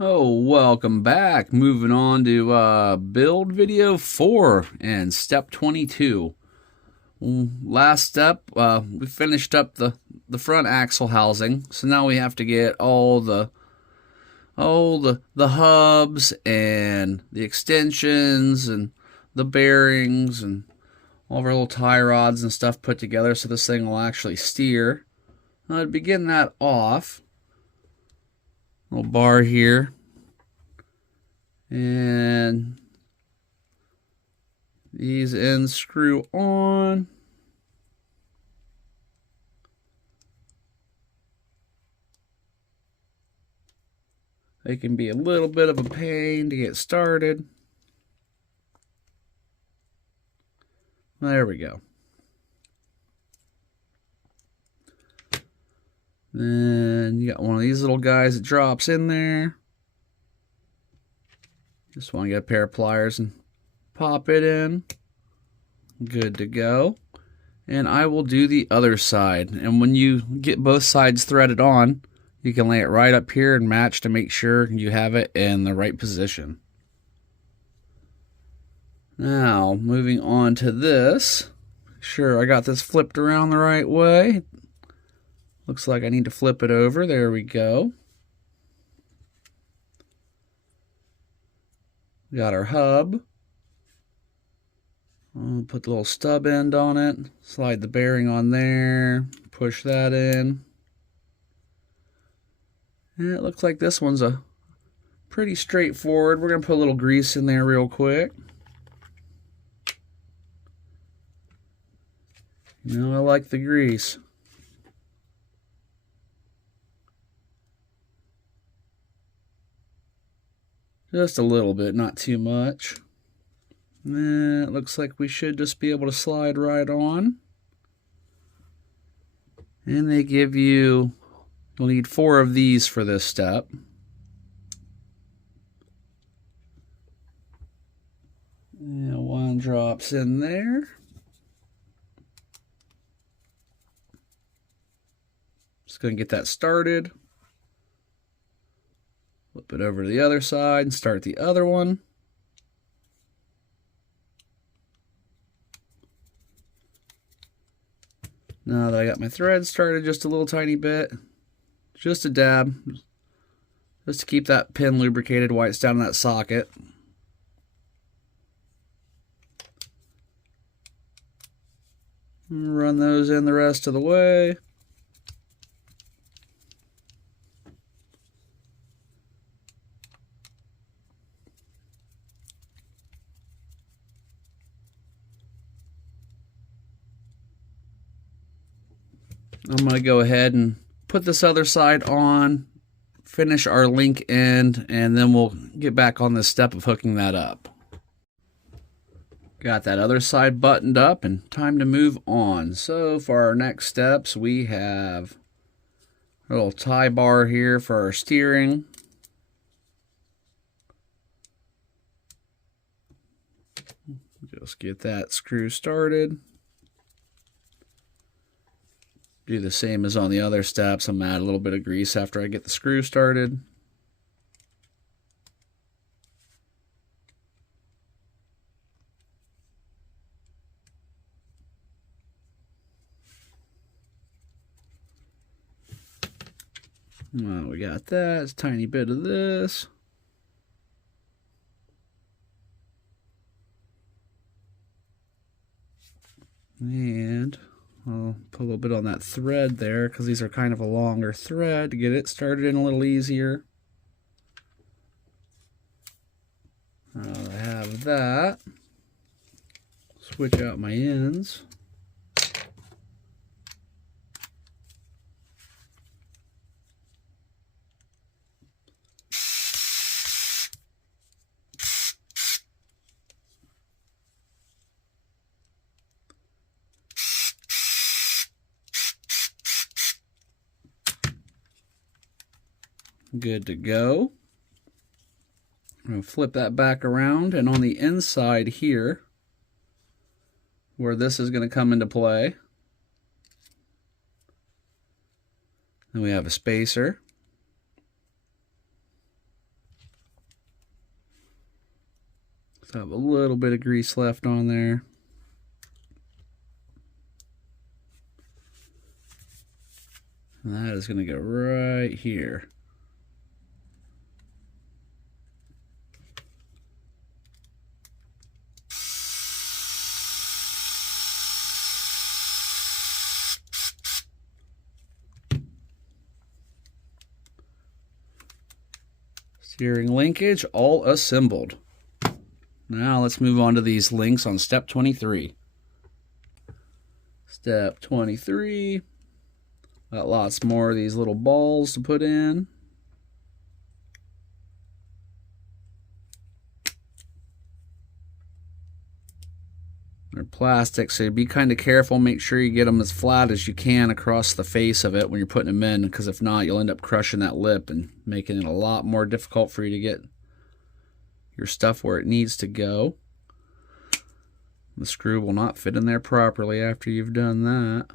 Oh, welcome back. Moving on to build video 4 and step 22. Last step, we finished up the front axle housing, so now we have to get all the hubs and the extensions and the bearings and all of our little tie rods and stuff put together so this thing will actually steer. Now to begin that off, little bar here, and these ends screw on. They can be a little bit of a pain to get started. There we go. Then you got one of these little guys that drops in there. Just want to get a pair of pliers and pop it in. Good to go. And I will do the other side. And when you get both sides threaded on, you can lay it right up here and match to make sure you have it in the right position. Now, moving on to this. Sure, I got this flipped around the right way. Looks like I need to flip it over. There we go. We got our hub. I'll put the little stub end on it. Slide the bearing on there. Push that in. And it looks like this one's a pretty straightforward. We're going to put a little grease in there real quick. You know, I like the grease. Just a little bit, not too much. And it looks like we should just be able to slide right on. And they give you, you'll need 4 of these for this step. And one drops in there. Just going to get that started. Flip it over to the other side and start the other one. Now that I got my thread started just a little tiny bit, just a dab, just to keep that pin lubricated while it's down in that socket. Run those in the rest of the way. I'm going to go ahead and put this other side on, finish our link end, and then we'll get back on this step of hooking that up. Got that other side buttoned up and time to move on. So for our next steps, we have a little tie bar here for our steering. Just get that screw started. Do the same as on the other steps. I'm going to add a little bit of grease after I get the screw started. Well, we got that. It's a tiny bit of this. And I'll put a little bit on that thread there because these are kind of a longer thread to get it started in a little easier. I have that. Switch out my ends. Good to go. I'm going to flip that back around, and on the inside here, where this is going to come into play, then we have a spacer. Have a little bit of grease left on there. And that is going to go right here. Steering linkage all assembled. Now let's move on to these links on step 23. Step 23. Got lots more of these little balls to put in. They're plastic, so be kind of careful. Make sure you get them as flat as you can across the face of it when you're putting them in, because if not, you'll end up crushing that lip and making it a lot more difficult for you to get your stuff where it needs to go. The screw will not fit in there properly after you've done that.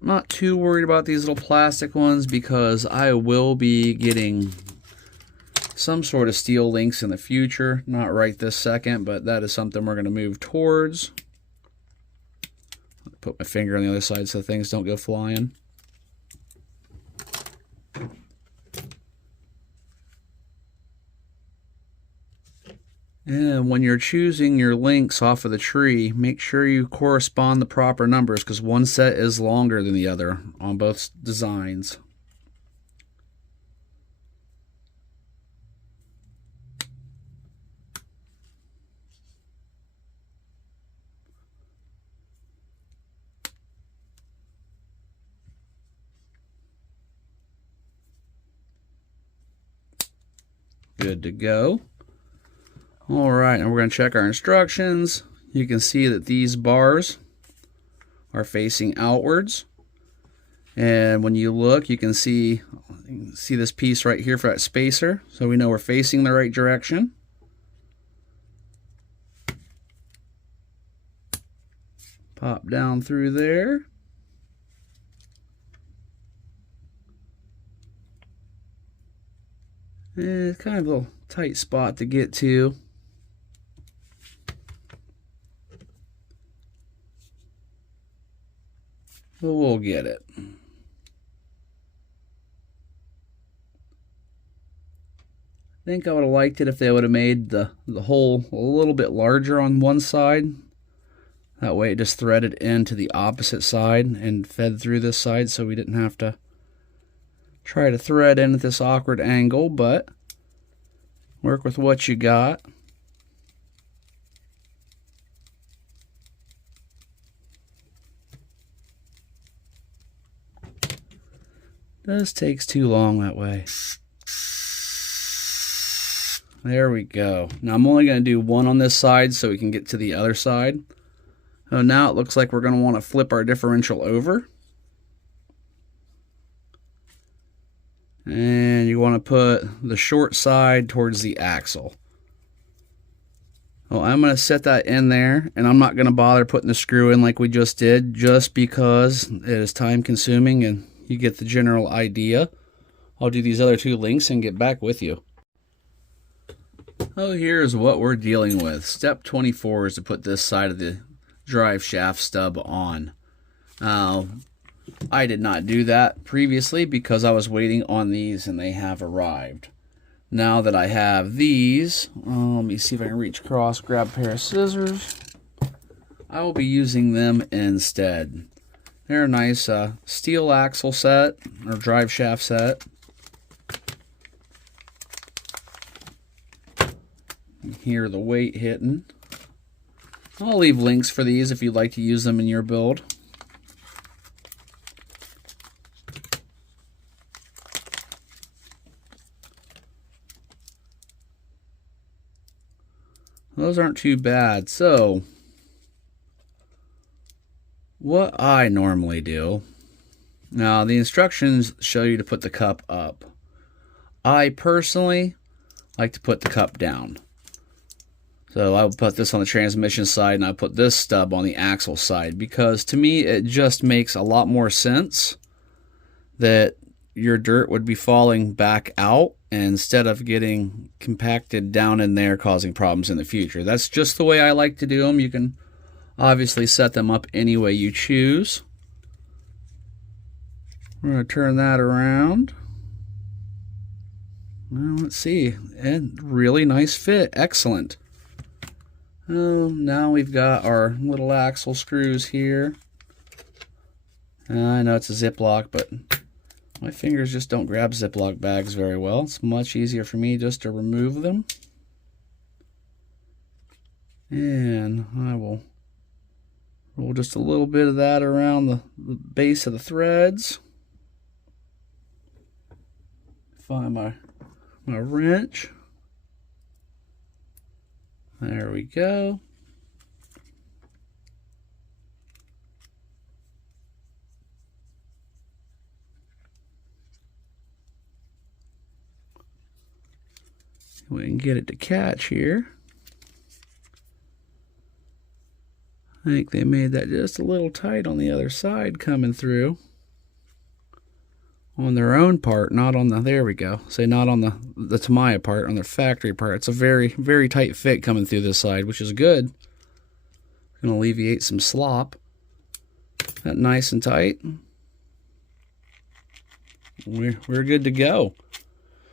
I'm not too worried about these little plastic ones because I will be getting some sort of steel links in the future. Not right this second, but that is something we're going to move towards. Put my finger on the other side so things don't go flying. And when you're choosing your links off of the tree, make sure you correspond the proper numbers, because one set is longer than the other on both designs. Good to go. All right, and we're going to check our instructions. You can see that these bars are facing outwards. And when you look, you can see this piece right here for that spacer. So we know we're facing the right direction. Pop down through there. And it's kind of a little tight spot to get to. But we'll get it. I think I would have liked it if they would have made the hole a little bit larger on one side. That way it just threaded into the opposite side and fed through this side, so we didn't have to try to thread in at this awkward angle, but work with what you got. This takes too long that way. There we go. Now I'm only going to do one on this side so we can get to the other side. So now it looks like we're going to want to flip our differential over. And you want to put the short side towards the axle. Well, I'm going to set that in there, and I'm not going to bother putting the screw in like we just did, just because it is time consuming and you get the general idea. I'll do these other two links and get back with you. Oh, here's what we're dealing with. Step 24 is to put this side of the drive shaft stub on. I did not do that previously because I was waiting on these and they have arrived. Now that I have these, let me see if I can reach across, grab a pair of scissors. I will be using them instead. They're a nice steel axle set or drive shaft set. You hear the weight hitting. I'll leave links for these if you'd like to use them in your build. Those aren't too bad. So what I normally do, now the instructions show you to put the cup up. I personally like to put the cup down. So I'll put this on the transmission side and I'll put this stub on the axle side, because to me it just makes a lot more sense that your dirt would be falling back out instead of getting compacted down in there, causing problems in the future. That's just the way I like to do them. You can obviously set them up any way you choose. We're going to turn that around. Well, let's see. And really nice fit. Excellent. Now we've got our little axle screws here. I know it's a Ziploc, but my fingers just don't grab Ziploc bags very well. It's much easier for me just to remove them. And I will roll just a little bit of that around the base of the threads. Find my wrench. There we go. We can get it to catch here. I think they made that just a little tight on the other side coming through. On their own part, not on the, there we go. Say not on the Tamiya part, on their factory part. It's a very, very tight fit coming through this side, which is good. Gonna alleviate some slop. That nice and tight. We're good to go.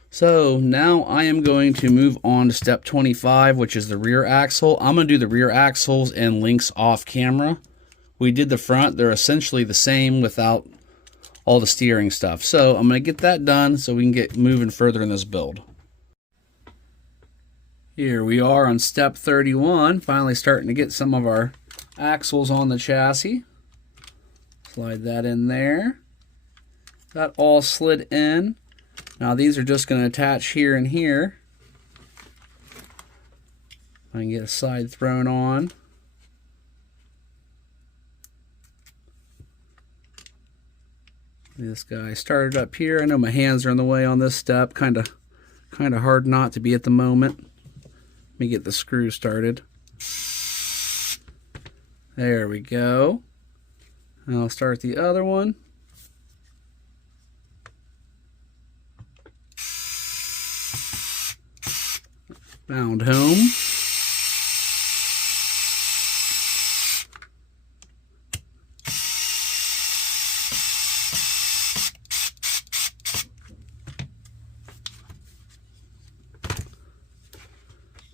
So now I am going to move on to step 25, which is the rear axle. I'm going to do the rear axles and links off camera. We did the front. They're essentially the same without all the steering stuff. So I'm going to get that done so we can get moving further in this build. Here we are on step 31, finally starting to get some of our axles on the chassis. Slide that in there. That all slid in. Now these are just going to attach here and here. I can get a side thrown on. This guy started up here. I know my hands are in the way on this step. Kind of hard not to be at the moment. Let me get the screw started. There we go. And I'll start the other one. Found home.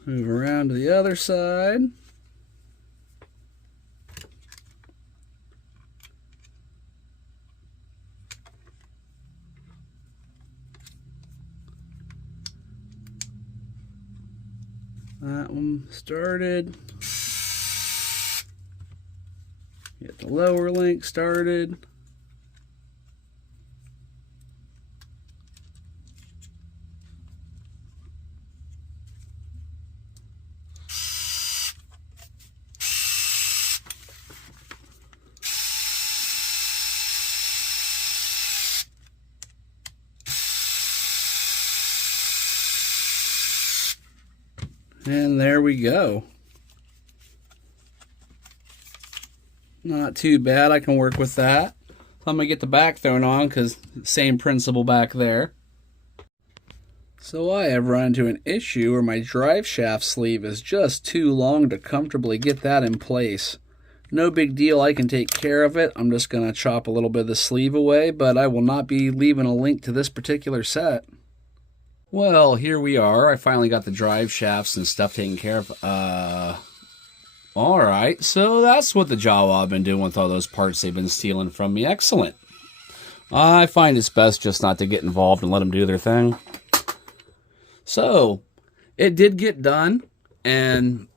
Move around to the other side. That one started. Get the lower link started. And there we go. Not too bad. I can work with that. So I'm going to get the back thrown on because same principle back there. So I have run into an issue where my drive shaft sleeve is just too long to comfortably get that in place. No big deal. I can take care of it. I'm just going to chop a little bit of the sleeve away, but I will not be leaving a link to this particular set. Well, here we are. I finally got the drive shafts and stuff taken care of. Alright, so that's what the Jawa have been doing with all those parts they've been stealing from me. Excellent. I find it's best just not to get involved and let them do their thing. So, it did get done, and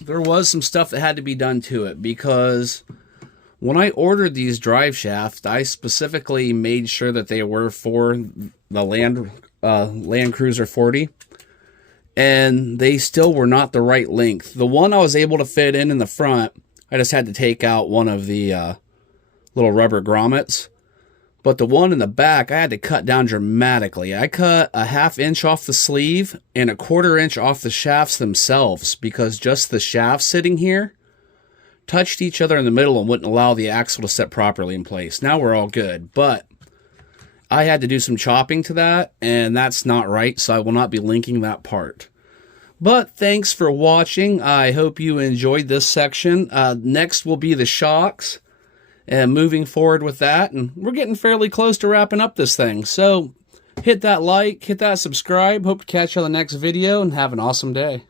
there was some stuff that had to be done to it, because when I ordered these drive shafts, I specifically made sure that they were for the Land Cruiser 40, and they still were not the right length. The one I was able to fit in the front, I just had to take out one of the little rubber grommets, but the one in the back I had to cut down dramatically. I cut a 1/2 inch off the sleeve and a 1/4 inch off the shafts themselves, because just the shafts sitting here touched each other in the middle and wouldn't allow the axle to set properly in place. Now we're all good, but I had to do some chopping to that, and that's not right, so I will not be linking that part. But thanks for watching. I hope you enjoyed this section. Next will be the shocks, and moving forward with that, and we're getting fairly close to wrapping up this thing. So hit that like, hit that subscribe. Hope to catch you on the next video, and have an awesome day.